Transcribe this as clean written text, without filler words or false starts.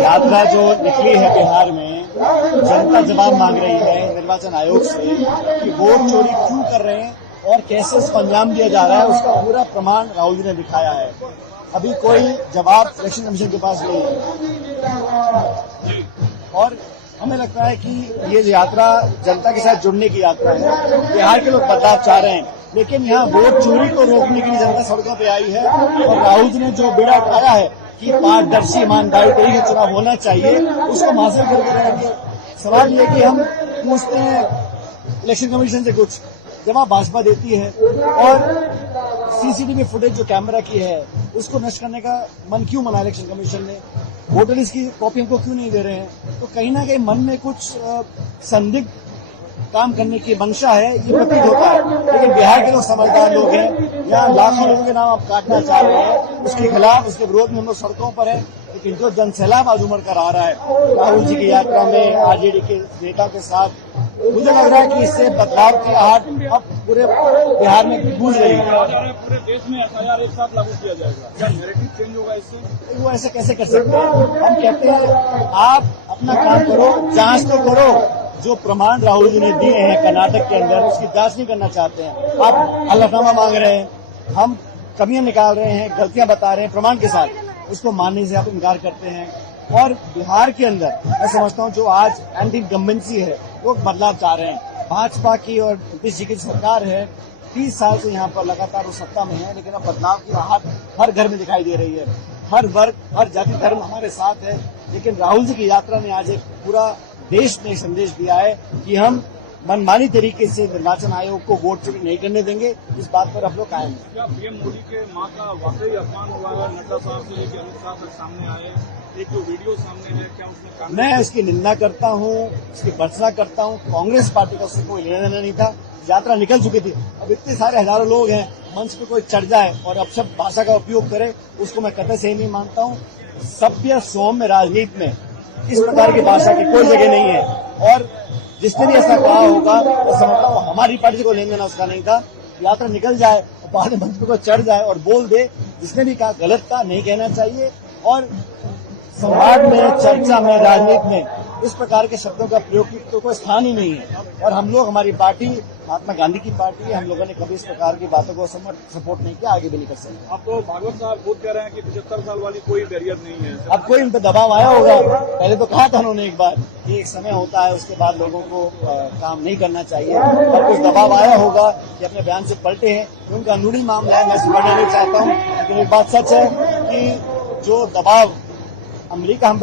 यात्रा जो निकली है बिहार में, जनता जवाब मांग रही है निर्वाचन आयोग से कि वोट चोरी क्यों कर रहे हैं और कैसे इसको अंजाम दिया जा रहा है, उसका पूरा प्रमाण राहुल जी ने दिखाया है। अभी कोई जवाब इलेक्शन कमीशन के पास नहीं है और हमें लगता है कि ये यात्रा जनता के साथ जुड़ने की यात्रा है। बिहार के लोग बदलाव चाह रहे हैं, लेकिन यहाँ वोट चोरी को रोकने के लिए जनता सड़कों पे आई है और राहुल जी ने जो बेड़ा उठाया है कि पारदर्शी ईमानदारी तरीके से चुनाव होना चाहिए, उसको हासिल करके रहेंगे। सवाल ये कि हम पूछते हैं इलेक्शन कमीशन से कुछ, जवाब भाजपा देती है और सीसीटीवी फुटेज जो कैमरा की है उसको नष्ट करने का मन क्यों मना इलेक्शन कमीशन ने, वोटर लिस्ट की कॉपी हमको क्यों नहीं दे रहे हैं। तो कहीं ना कहीं मन में कुछ संदिग्ध काम करने की मंशा है, ये प्रतीत होता है। लेकिन बिहार के लोग समझदार लोग हैं, यहाँ लाखों लोगों के नाम आप काटना चाह रहे हैं, उसके खिलाफ उसके विरोध में हम लोग सड़कों पर है। लेकिन जो जनसैलाब आज उमड़ कर आ रहा है राहुल जी की यात्रा में आरजेडी के नेता के साथ, मुझे लग रहा है कि इससे बदलाव की आहट अब पूरे बिहार में गूंज रही है। पूरे देश में FIR एक साथ लागू किया जाएगा, क्या नैरेटिव चेंज होगा इससे? वो ऐसे कैसे कर सकते हैं? हम कहते हैं आप अपना काम करो, जांच तो करो। जो प्रमाण राहुल जी ने दिए हैं कर्नाटक के अंदर, उसकी जांच नहीं करना चाहते हैं। आप हलफनामा मांग रहे हैं, हम कमियां निकाल रहे हैं, गलतियां बता रहे हैं प्रमाण के साथ, उसको मानने से आप इनकार करते हैं। और बिहार के अंदर मैं समझता हूं जो आज एंटी इनकम्बेंसी है, लोग बदलाव चाह रहे हैं। भाजपा की और नीतीश जी की सरकार है, 30 साल से यहाँ पर लगातार वो सत्ता में है, लेकिन अब बदलाव की आहट हर घर में दिखाई दे रही है। हर वर्ग, हर जाति धर्म हमारे साथ है। लेकिन राहुल जी की यात्रा ने आज एक पूरा देश में संदेश दिया है कि हम मनमानी तरीके से निर्वाचन आयोग को वोट चोरी नहीं करने देंगे। इस बात पर हम लोग कायम हैं। क्या पीएम मोदी के मां का वाकई अपमान हुआ है? नड्डा साहब से लेकर अमित शाह तक सामने आए, एक जो वीडियो सामने है, क्या उसमें मैं इसकी निंदा करता हूँ, इसकी भर्त्सना करता हूँ। कांग्रेस पार्टी का उससे कोई लेना देना नहीं था, यात्रा निकल चुकी थी। अब इतने सारे हजारों लोग हैं, मंच पे कोई चढ़ जाए और अपशब्द भाषा का उपयोग करे, उसको मैं कतई सही नहीं मानता हूँ। सभ्य सौम्य राजनीति में इस प्रकार की भाषा की कोई जगह नहीं है और जिसने भी ऐसा कहा होगा वो समझता हूँ हमारी पार्टी से कोई लेन देना उसका नहीं था। यात्रा निकल जाए और बाद में मंच पे कोई चढ़ जाए और बोल दे, जिसने भी कहा गलत था, नहीं कहना चाहिए। और संवाद में, चर्चा में, राजनीति में इस प्रकार के शब्दों का प्रयोग की तो कोई स्थान ही नहीं है। और हम लोग, हमारी पार्टी महात्मा गांधी की पार्टी है, हम लोगों ने कभी इस प्रकार की बातों को सपोर्ट नहीं किया, आगे भी नहीं कर सकते। अब तो भागवत साहब खुद कह रहे हैं कि 75 साल वाली कोई बैरियर नहीं है। अब कोई उन पर दबाव आया होगा, पहले तो कहा था उन्होंने एक बार कि एक समय होता है उसके बाद लोगों को काम नहीं करना चाहिए। अब कुछ दबाव आया होगा कि अपने बयान से पलटे हैं, उनका अंदरूनी मामला है, मैं सुनना नहीं चाहता हूँ। लेकिन एक बात सच है कि जो दबाव अमेरिका हम